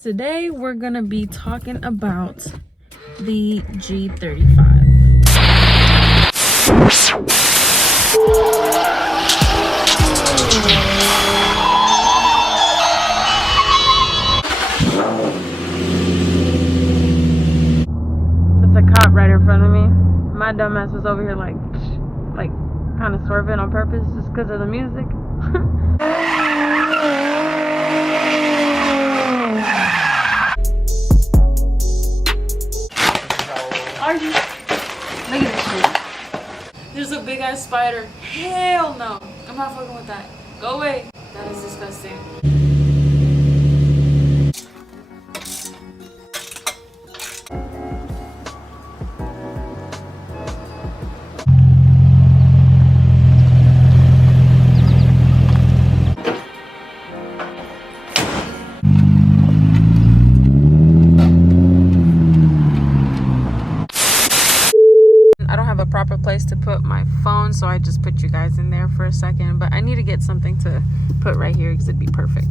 Today we're gonna be talking about the G35. It's a cop right in front of me. My dumbass was over here like kind of swerving on purpose just because of the music. Are you? Look at this shit. There's a big ass spider. Hell no. I'm not fucking with that. Go away. That is disgusting. A proper place to put my phone, so I just put you guys in there for a second, but I need to get something to put right here because it'd be perfect.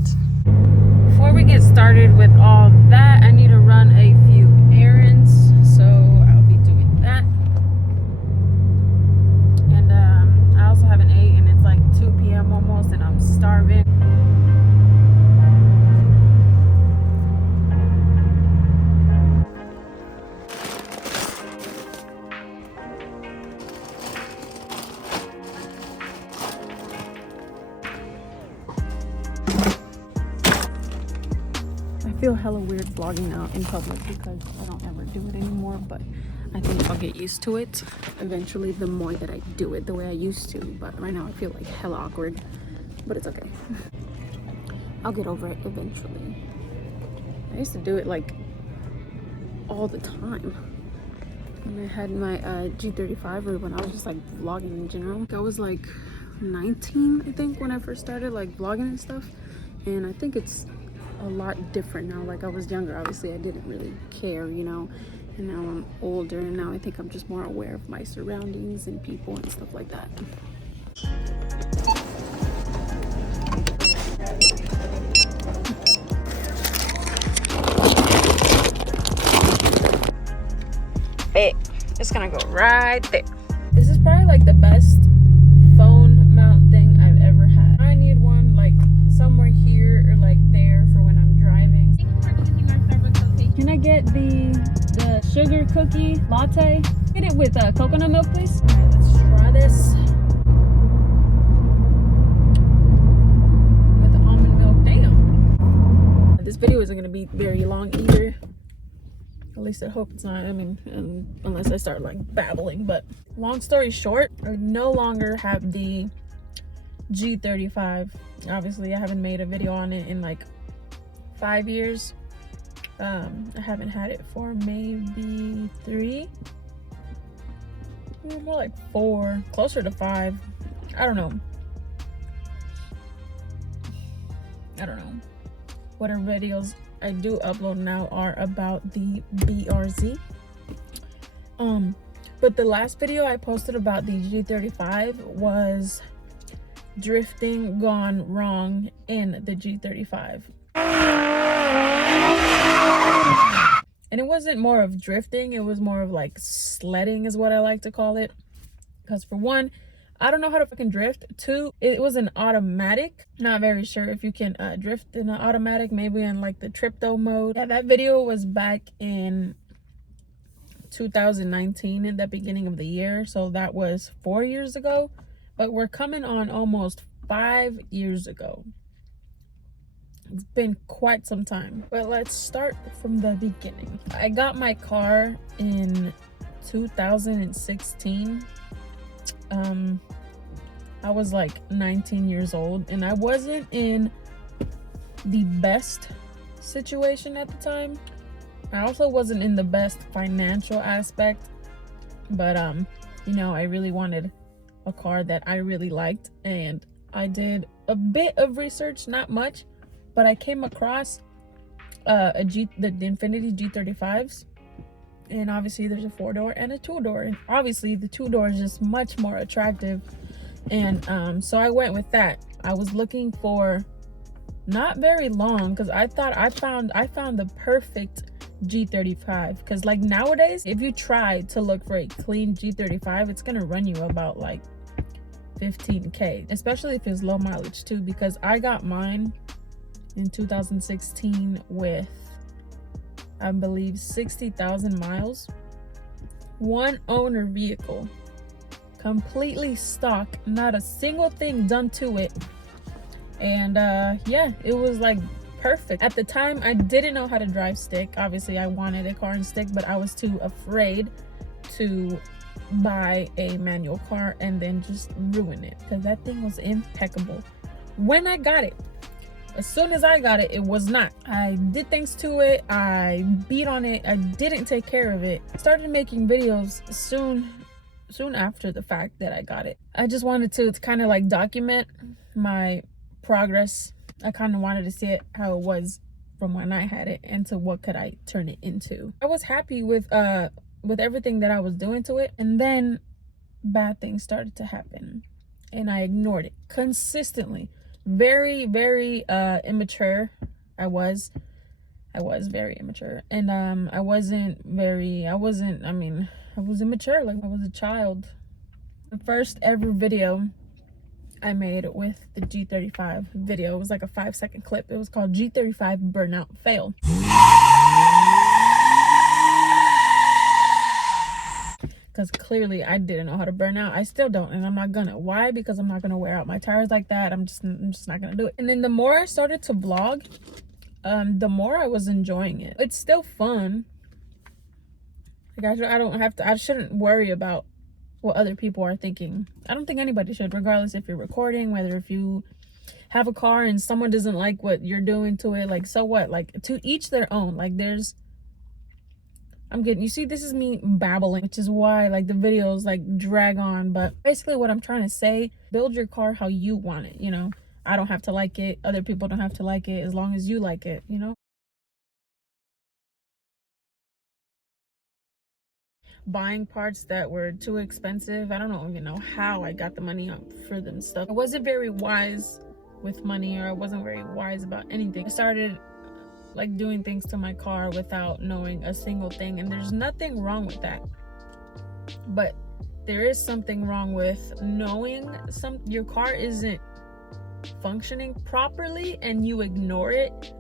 Before we get started with all that, I need to run a few errands, so I'll be doing that. And I also haven't ate, and it's like 2 p.m. almost, and I'm starving. I feel hella weird vlogging out in public because I don't ever do it anymore, but I think I'll get used to it eventually the more that I do it the way I used to. But right now I feel like hella awkward, but it's okay. I'll get over it eventually. I used to do it like all the time when I had my G35, or when I was just like vlogging in general. I was like 19, I think, when I first started like vlogging and stuff, and I think it's a lot different now. Like, I was younger, obviously I didn't really care, you know, and now I'm older, and now I think I'm just more aware of my surroundings and people and stuff like that. It's gonna go right there. This is probably like the best phone mount thing I've ever had. I need one like somewhere here or like there for when I'm driving. Can I get the sugar cookie latte? Get it with coconut milk, please. All right, let's try this. With the almond milk. Damn. This video isn't gonna be very long either. At least I hope it's not. I mean, unless I start like babbling. But long story short, I no longer have the G35. Obviously I haven't made a video on it in like 5 years. I haven't had it for maybe 3, more like 4, closer to 5. I don't know. Whatever videos I do upload now are about the BRZ. But the last video I posted about the G35 was drifting gone wrong in the G35. And it wasn't more of drifting, it was more of like sledding is what I like to call it. Because for one, I don't know how to fucking drift. 2, it was an automatic. Not very sure if you can drift in an automatic, maybe in like the tripto mode. Yeah, that video was back in 2019, in the beginning of the year. So that was 4 years ago. But we're coming on almost 5 years ago. It's been quite some time. But let's start from the beginning. I got my car in 2016. I was like 19 years old, and I wasn't in the best situation at the time. I also wasn't in the best financial aspect, but you know, I really wanted a car that I really liked, and I did a bit of research, not much, but I came across the Infiniti G35s, and obviously there's a 4-door and a 2-door, and obviously the 2-door is just much more attractive, and so I went with that. I was looking for not very long, because I thought I found the perfect G35. Because like nowadays, if you try to look for a clean G35, it's gonna run you about like 15K, especially if it's low mileage too, because I got mine in 2016 with, I believe, 60,000 miles, one owner vehicle, completely stock, not a single thing done to it. And yeah, it was like perfect. At the time, I didn't know how to drive stick. Obviously, I wanted a car and stick, but I was too afraid to buy a manual car and then just ruin it, because that thing was impeccable when I got it. As soon as I got it, it was not. I did things to it, I beat on it, I didn't take care of it. Started making videos soon after the fact that I got it. I just wanted to kind of like document my progress. I kind of wanted to see it how it was from when I had it, and to what could I turn it into. I was happy with everything that I was doing to it, and then bad things started to happen, and I ignored it consistently. Very, very immature. I was very immature, and I was immature, like I was a child. The first ever video I made with the G35 video, it was like a 5-second clip. It was called G35 Burnout Fail. Because clearly I didn't know how to burn out. I still don't, and I'm not gonna. Why? Because I'm not gonna wear out my tires like that. I'm just not gonna do it. And then the more I started to vlog, the more I was enjoying it. It's still fun. Like I shouldn't worry about what other people are thinking. I don't think anybody should, regardless if you're recording, whether if you have a car and someone doesn't like what you're doing to it, like, so what? Like, to each their own. Like, you see, this is me babbling, which is why like the videos like drag on. But basically what I'm trying to say, build your car how you want it, you know. I don't have to like it, other people don't have to like it, as long as you like it, you know. Buying parts that were too expensive, I don't even know how I got the money up for them stuff. I wasn't very wise with money, or I wasn't very wise about anything. I started like doing things to my car without knowing a single thing, and there's nothing wrong with that, but there is something wrong with knowing your car isn't functioning properly and you ignore it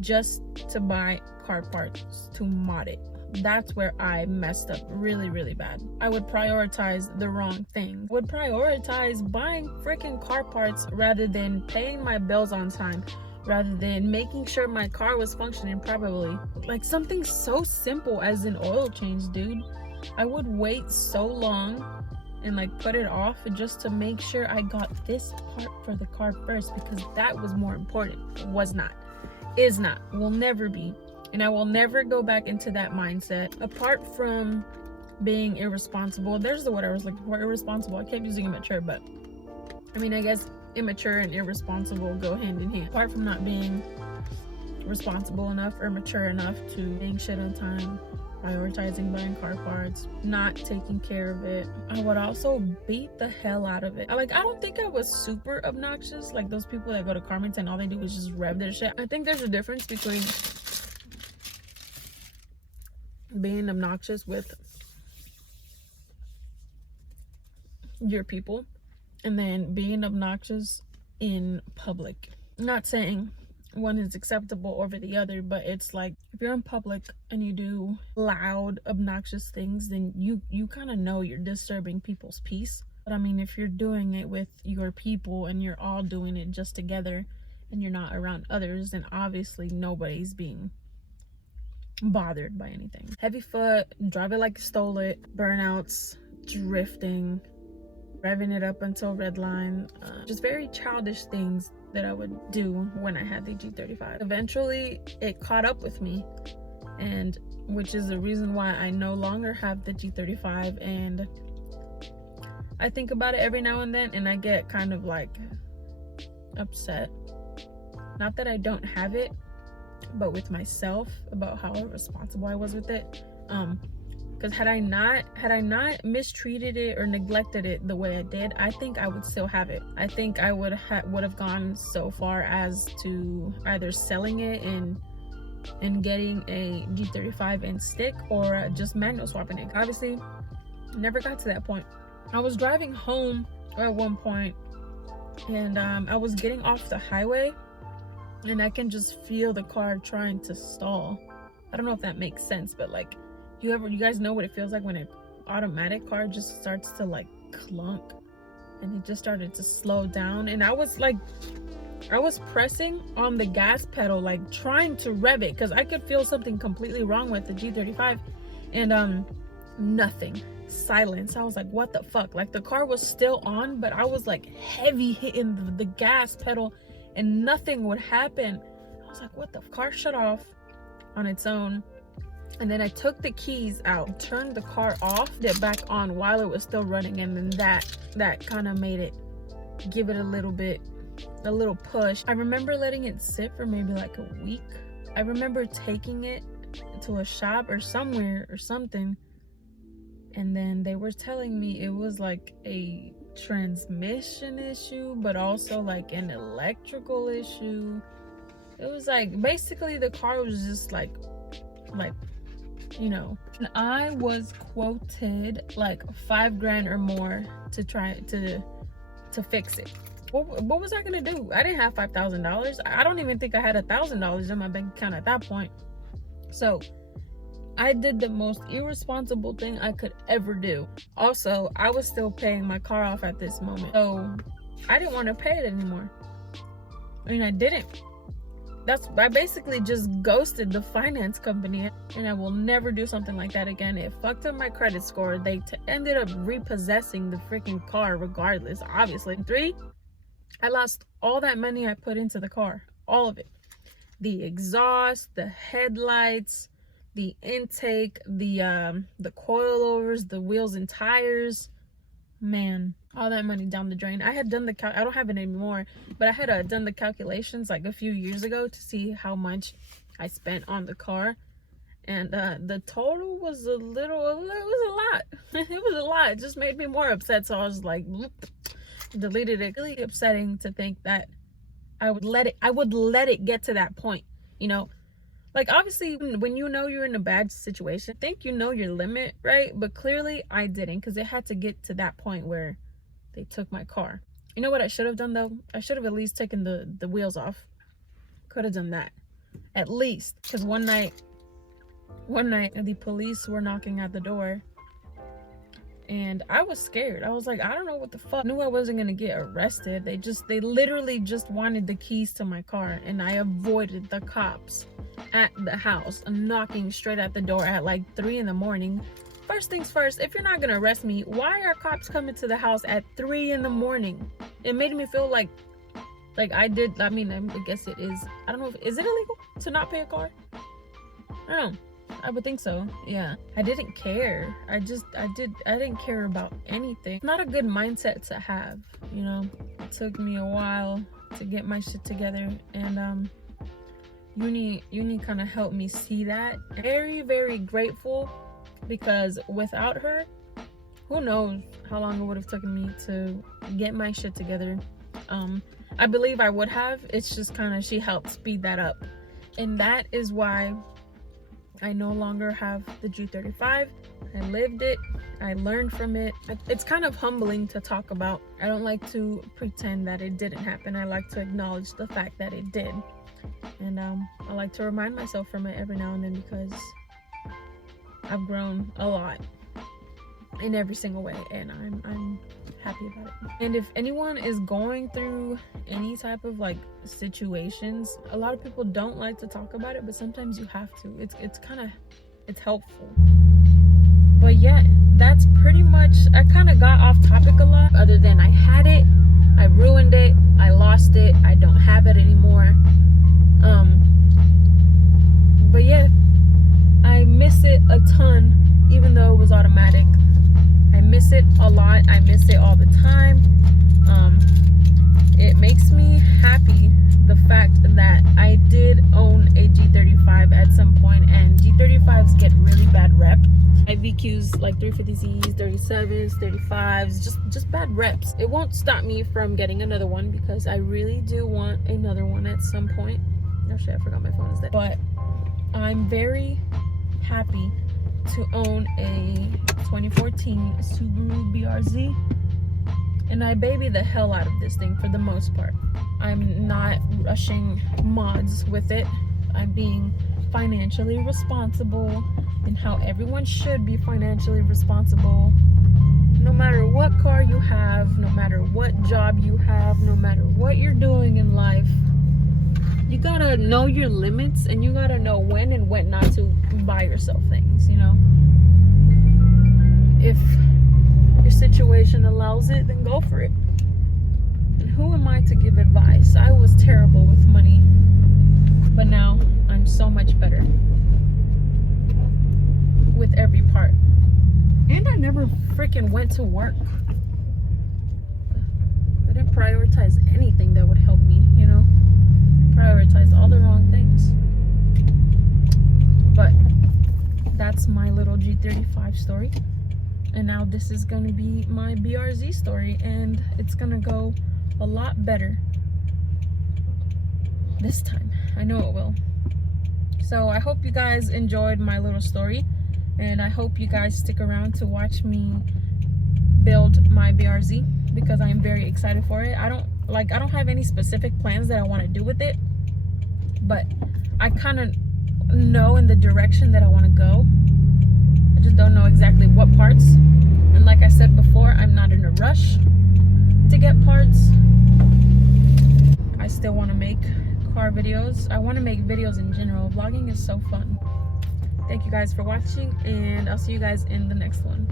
just to buy car parts to mod it. That's where I messed up really, really bad. I would prioritize the wrong thing. I would prioritize buying freaking car parts rather than paying my bills on time, rather than making sure my car was functioning properly. Like something so simple as an oil change, dude. I would wait so long and like put it off just to make sure I got this part for the car first, because that was more important. Was not, is not, will never be. And I will never go back into that mindset. Apart from being irresponsible, there's the word I was looking for, irresponsible. I kept using immature, but I mean, I guess immature and irresponsible go hand in hand. Apart from not being responsible enough or mature enough to paying shit on time, prioritizing buying car parts, not taking care of it, I would also beat the hell out of it. I don't think I was super obnoxious, like those people that go to Carmen's and all they do is just rev their shit. I think there's a difference between being obnoxious with your people and then being obnoxious in public. I'm not saying one is acceptable over the other, but it's like if you're in public and you do loud, obnoxious things, then you kind of know you're disturbing people's peace. But I mean, if you're doing it with your people and you're all doing it just together and you're not around others, then obviously nobody's being bothered by anything. Heavy foot, drive it like you stole it, burnouts, drifting, driving it up until red line, just very childish things that I would do when I had the G35. Eventually it caught up with me, and which is the reason why I no longer have the G35. And I think about it every now and then and I get kind of like upset, not that I don't have it, but with myself, about how irresponsible I was with it. Because had I not mistreated it or neglected it the way I did, I think I would still have it. I think I would have gone so far as to either selling it and getting a G35 and stick, or just manual swapping it. Obviously, never got to that point. I was driving home at one point, and I was getting off the highway, and I can just feel the car trying to stall. I don't know if that makes sense, but like, you guys know what it feels like when an automatic car just starts to like clunk, and it just started to slow down, and I was pressing on the gas pedal, like trying to rev it, because I could feel something completely wrong with the G35, and nothing. Silence. I was like, what the fuck? Like, the car was still on, but I was like heavy hitting the gas pedal, and nothing would happen. I was like, what the car shut off on its own, and then I took the keys out, turned the car off, it back on while it was still running, and then that kind of made it give it a little push. I remember letting it sit for maybe like a week. I remember taking it to a shop or somewhere or something, and then they were telling me it was like a transmission issue, but also like an electrical issue. It was like, basically the car was just like you know. And I was quoted like $5,000 or more to try to fix it. What was I gonna do? I didn't have $5,000. I don't even think I had $1,000 in my bank account at that point. So I did the most irresponsible thing I could ever do. Also, I was still paying my car off at this moment, so I didn't want to pay it anymore. I mean, I didn't. I basically just ghosted the finance company, and I will never do something like that again. It fucked up my credit score. They ended up repossessing the freaking car regardless, obviously. 3, I lost all that money I put into the car, all of it. The exhaust, the headlights, the intake, the coilovers, the wheels and tires. Man, all that money down the drain. I had done I don't have it anymore, but I had done the calculations like a few years ago to see how much I spent on the car, and the total was it was a lot. It was a lot. It just made me more upset, so I was like, deleted it. Really upsetting to think that I would let it get to that point, you know. Like, obviously, when you know you're in a bad situation, think you know your limit, right? But clearly I didn't, because it had to get to that point where they took my car. You know what I should have done, though? I should have at least taken the wheels off. Could have done that, at least. Because one night the police were knocking at the door, and I was scared. I was like, I don't know what the fuck. I knew I wasn't gonna get arrested. They literally just wanted the keys to my car, and I avoided the cops at the house knocking straight at the door at like 3 in the morning. First things first, if you're not gonna arrest me, why are cops coming to the house at 3 in the morning? It made me feel like I did. I mean, I guess it is. I don't know is it illegal to not pay a car? I don't know. I would think so. Yeah. I didn't care. I didn't care about anything. Not a good mindset to have, you know. It took me a while to get my shit together, and uni kind of helped me see that. Very, very grateful, because without her, who knows how long it would have taken me to get my shit together. I believe I would have. It's just kind of, she helped speed that up, and that is why I no longer have the G35. I lived it. I learned from it. It's kind of humbling to talk about. I don't like to pretend that it didn't happen. I like to acknowledge the fact that it did. And I like to remind myself from it every now and then, because I've grown a lot in every single way, and I'm happy about it. And if anyone is going through any type of like situations, a lot of people don't like to talk about it, but sometimes you have to. It's helpful. But yeah, that's pretty much, I kind of got off topic a lot, other than I had it, I ruined it, I lost it, I don't have it anymore. But yeah, I miss it a ton, even though it was automatic. I miss it a lot. I miss it all the time. It makes me happy, the fact that I did own a G35 at some point, and G35s get really bad rep. VQs like 350Zs, 37s, 35s, just bad reps. It won't stop me from getting another one because I really do want another one at some point. Oh shit, I forgot my phone is dead. But I'm very happy to own a 2014 Subaru BRZ, and I baby the hell out of this thing for the most part. I'm not rushing mods with it. I'm being financially responsible and how everyone should be financially responsible. No matter what car you have, no matter what job you have, no matter what you're doing in life, you gotta know your limits and you gotta know when and when not to buy yourself things, you know? If your situation allows it, then go for it. And who am I to give advice? I was terrible with money, but now I'm so much better with every part. And I never freaking went to work. I didn't prioritize anything that would help me, you know? Prioritize all the wrong things. But that's my little G35 story. And now this is gonna be my BRZ story, and it's gonna go a lot better this time. I know it will. So I hope you guys enjoyed my little story, and I hope you guys stick around to watch me build my BRZ because I am very excited for it. I don't have any specific plans that I want to do with it, but I kind of know in the direction that I want to go. I just don't know exactly what parts. And like I said before, I'm not in a rush to get parts. I still want to make car videos. I want to make videos in general. Vlogging is so fun. Thank you guys for watching, and I'll see you guys in the next one.